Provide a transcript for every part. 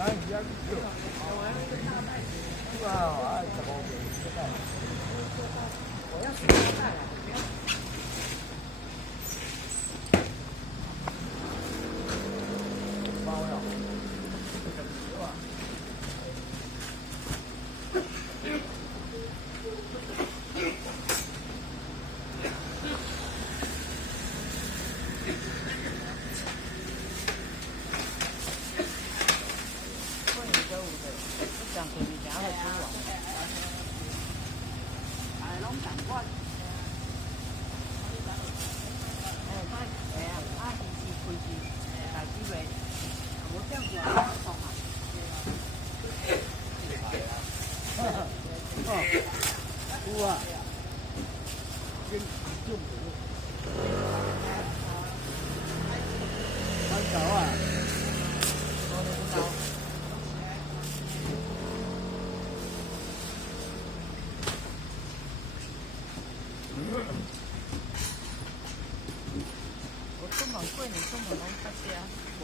有啊，跟种番豆啊，我出门过年出门拢较食，无。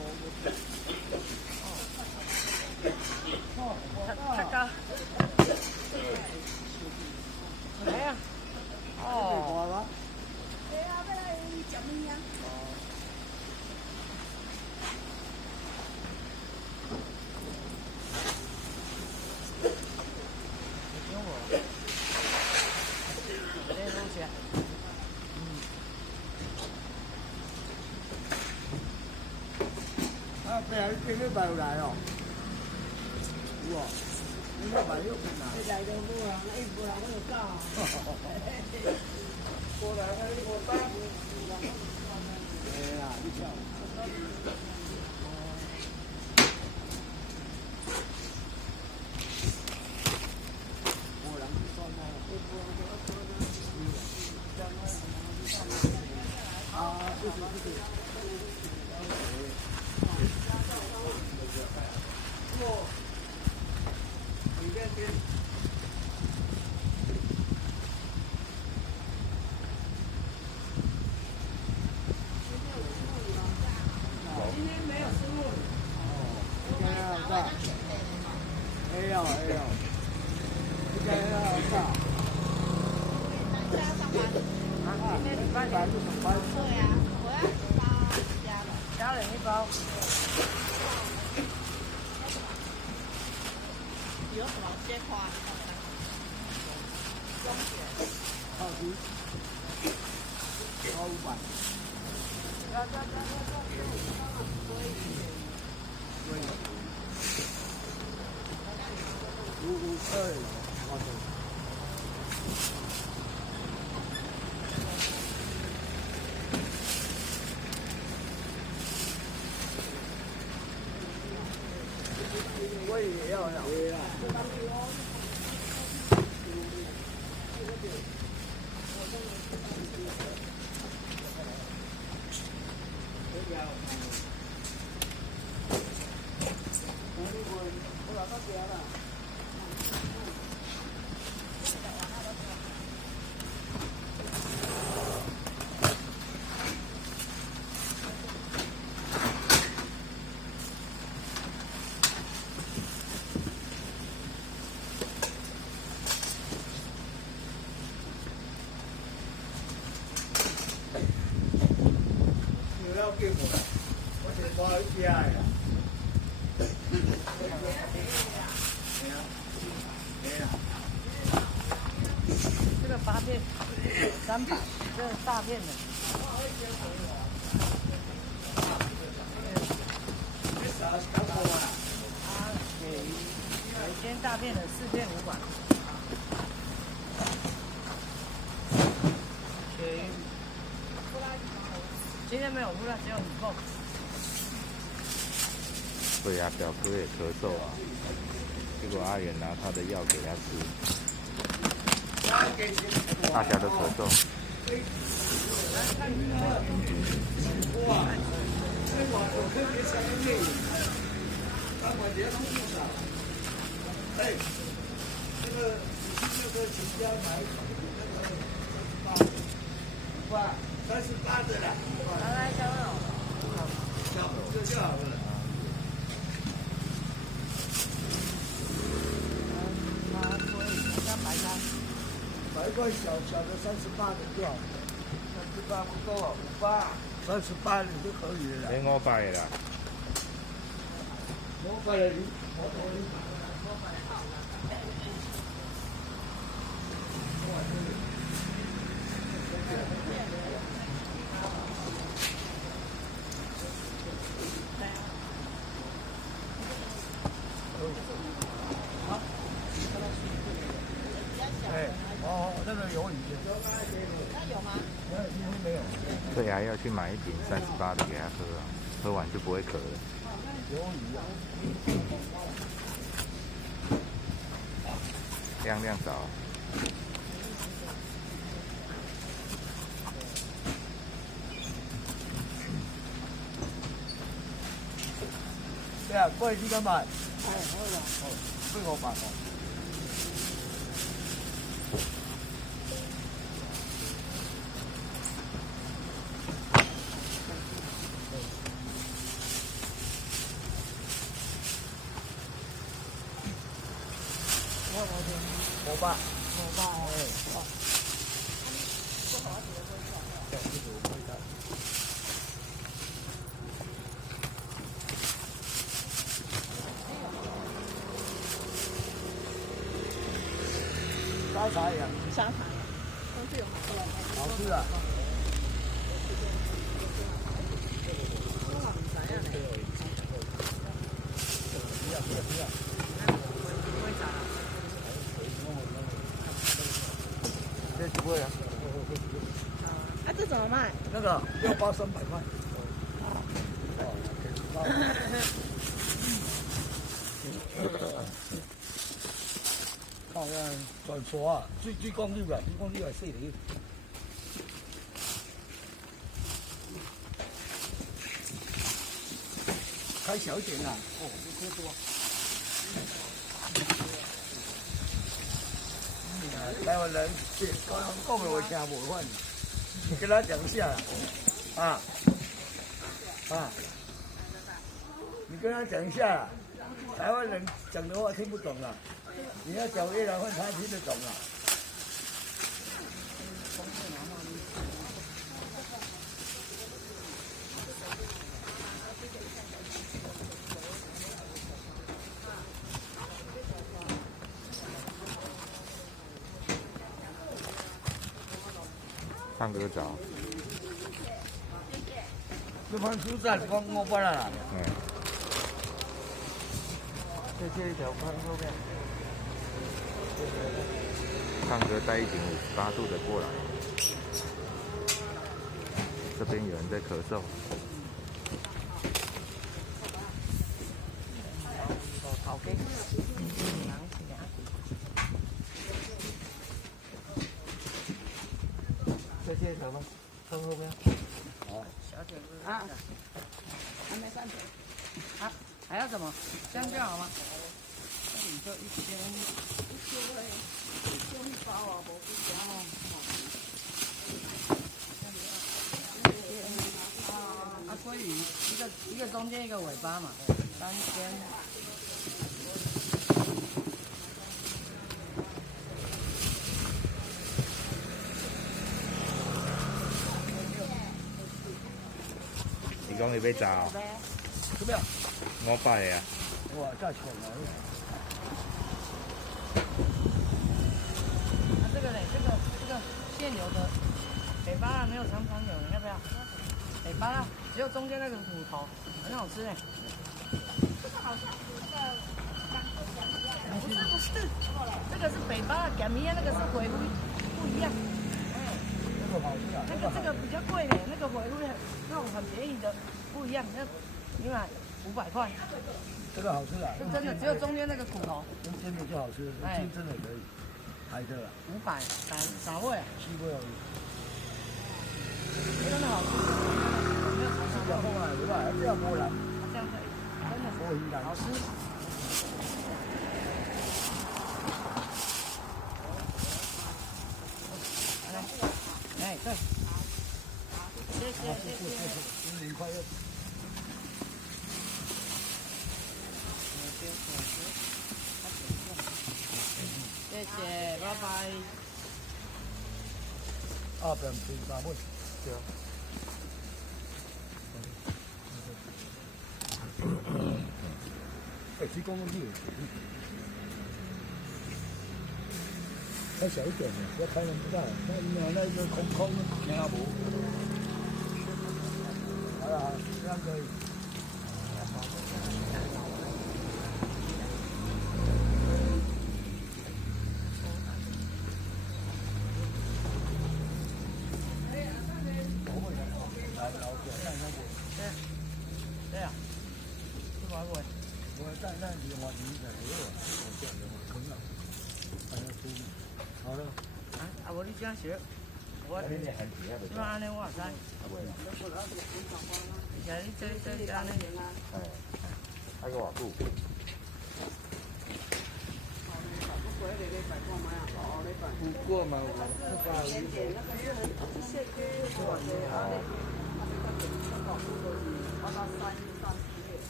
他高。来啊！哦。对啊，要来食物啊？啊，对啊，你今日买有来哦？有哦，你要买又不拿。你来就好啊，那伊无人我就走啊。过来，我打。哎呀，你笑。无人去算啊。啊，不是不是。里面边。今天没有失误。应该要大。没有没有。应该要大。今天礼拜就上班。对呀，我要包家人一包。有什么鲜花？好吃。超500。552。我也要了。对呀。要给我先包一家呀。这个8片300，这是大片的。给一大片的4片500。今天没有出来，只有你够。对呀，表哥也咳嗽啊，结果阿元拿他的药给他吃，大家都咳嗽。哇，这我特别想念你，我连通不少。哎，这个请家买38的啦。来，小友。就好了。块小的38的就好，38不够啊，38你就可以了啦。你500的啦，我买了我同意。哎，哦，那个有鱼的。那有吗？今天没有。对啊，要去买一瓶38的给他喝啊，喝完就不会渴了。有鱼啊。量少。对啊，过去干嘛？哎，好了，哦，贵500哦。500，沙茶呀，沙茶，东西有好多。好吃啊。这不会啊。啊，这怎么卖？那个要包300块。看看传说啊，最讲究啊，最讲究系4厘。开小一点啊，哦，别多。台湾人讲的我听不惯，你跟他讲一下啊啊，你跟他讲一下，台湾人讲的话听不懂啊，你要讲越南话他听得懂啊。唱歌早。这盘蔬菜是讲500啦。嗯。这一条宽后面。唱歌带一瓶58度的过来。这边有人在咳嗽。好嘅。这些什么？看后面。哦。小点啊，还没3点。啊，还要什么？这样就好吗？那你就1000。1000包啊，我不行哦。啊，鲑鱼一个中间一个尾巴嘛，3000。你讲你要炸？怎么样？500的啊。哇，价钱啊！这个嘞，这个现有的北巴拉没有常常有，你要不要？北巴拉只有中间那个骨头，很好吃哎。这个好像不是，这个是北巴拉干米那个是回味不一样。这个好吃啊。这个比较贵的，那个回味那种很便宜的不一样，那你买500块。这个好吃啊。是真的，只有中间那个骨头。用煎的就好吃，煎真的可以。还这个。500，啥味7味而已。真的好吃。没有尝试过。这样波兰。这样可以，真的好吃。哎，对。谢谢。1块。谢谢，拜拜。下边平三尾。对啊。提供工具。开小一点的，不要开那么大。那个空听下无。好了，这样可以。对呀，这玩过。我站那里，我你在这个，我这样的话坑了，还要出。好了。啊，无你这样学，我即安尼我会使。其实你这安尼。哎，还个偌久？不过嘛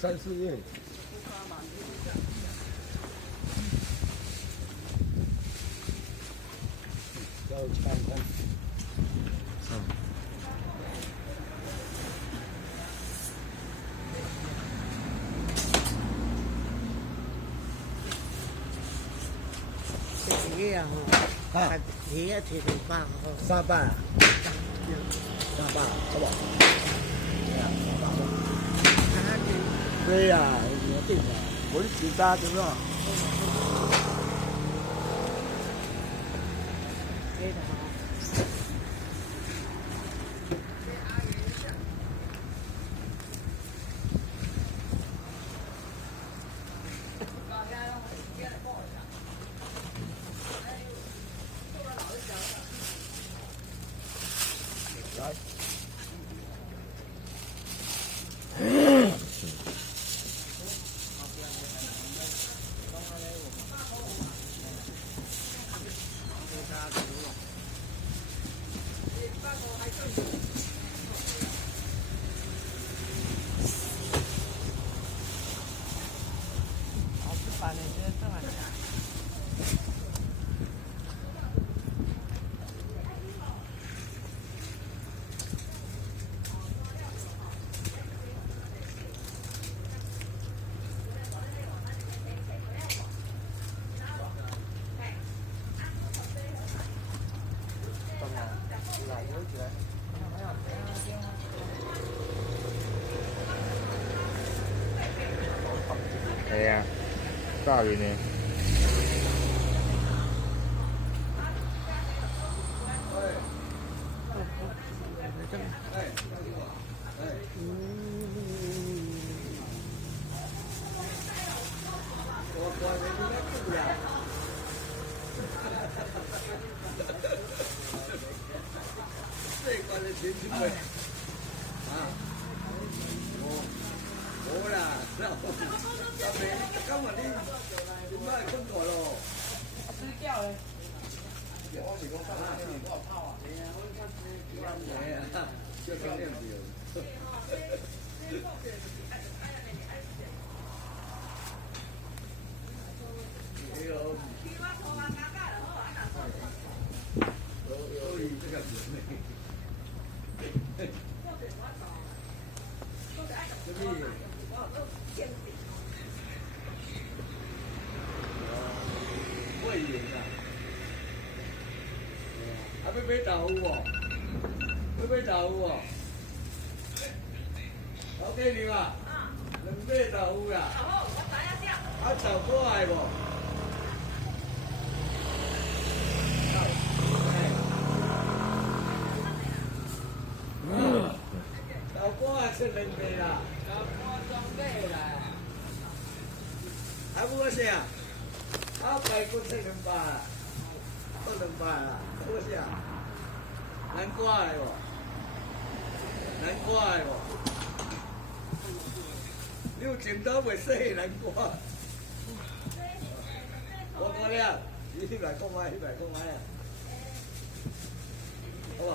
，3、4月。要抢空。鱼啊吼，啊鱼啊提200吼，300。300，好不好？对呀，我定的，我是自家对吧？来。办那些正案。哎呀，大鱼呢？这关的钱去买啊！冇啦，阿妹，今日你點解係中國咯？吃掉嘞。我是講翻啦，我泡啊！係啊，我係啊，少少點料。会员啊，还要买豆腐哦，要买豆腐哦。OK 你嘛，2买豆腐啦。好，我知影只。啊，豆腐爱无？豆腐啊，出2个啦。豆腐装买啦。还不是啊？啊，排骨出200，都200啦，多少？南瓜的无？南瓜的无？你有钱到袂洗南瓜？我讲了，100块买，100块买啊，好不好？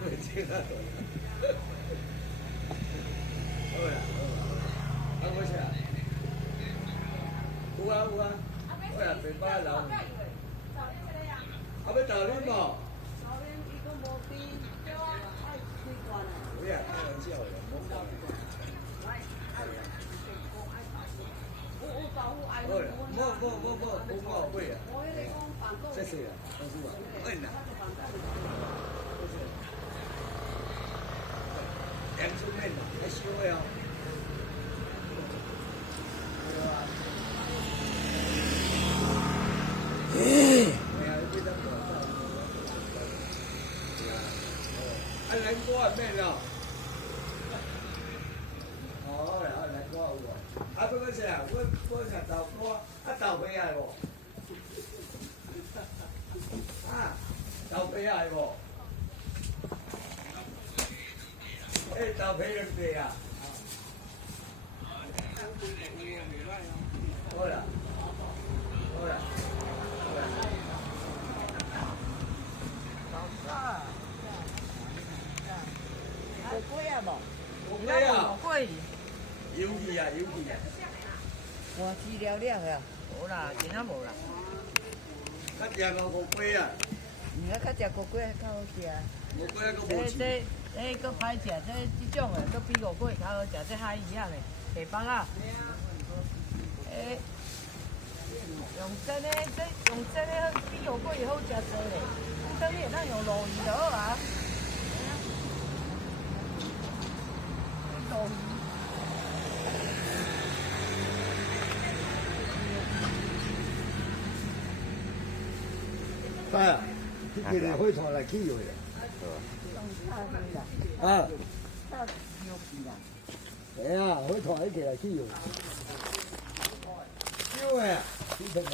没钱了。好啦，好啦，啊，我吃。有啊有啊，我也白巴老。啊，要豆奶无？有呀，开玩笑的，冇讲。好啦，冇贵啊。谢谢啊，老师啊，嗯呐。阳春面嘛，还烧的哦。啊，南瓜面咯。哦，南瓜有无？啊，不过啥？我食豆干，啊豆皮爱无？啊，豆皮爱无？豆皮两块啊。好啦，好啦。有贵啊无？有贵啊，贵，油气啊，油气啊。我饲了了啊，无啦，真啊无啦。较食五贵啊，你较食锅粿较好食。五贵啊，佫无钱。这个歹食，这种的，佫比五粿较好食，这海鱼啊嘞，白放啊。用真的，用真的比五粿好食多嘞。等你咱用鲈鱼就好啊。鲈鱼。啊，去个火炭来起油的。啊。哎呀，火炭一起来起油。烧的，起成啊。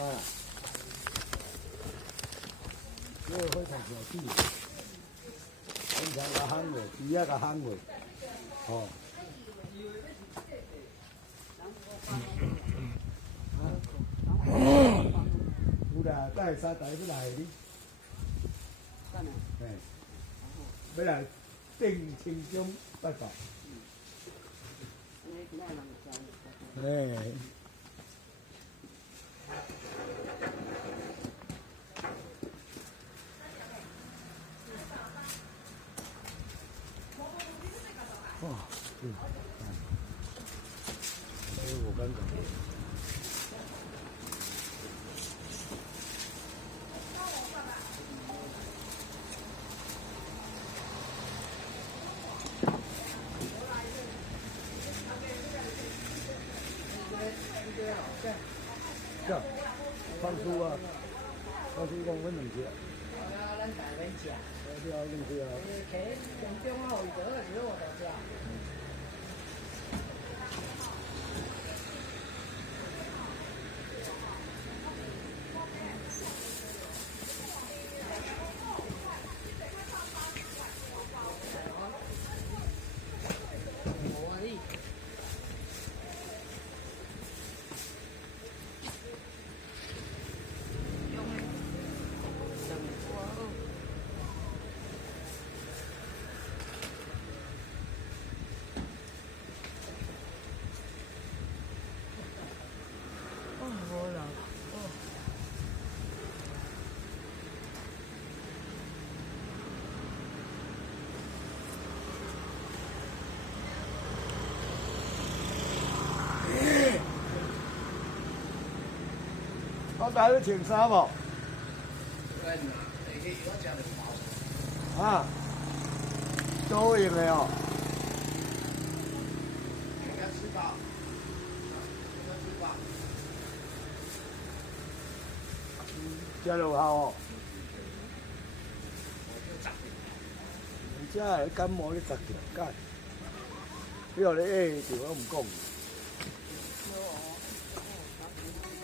这个火炭就起油。平常个香味，猪啊个香味，哦。有啦，带三台要来哩。哎，要来定清中拜访。哎。哦，我刚刚。这，放书啊，放书讲阮两只。咱大人食。对啊，两只啊。摕从中啊，有得是我就食。我带你穿衫无？啊，都用的哦。吃落效哦。这感冒你10条解，你话你下就我唔讲。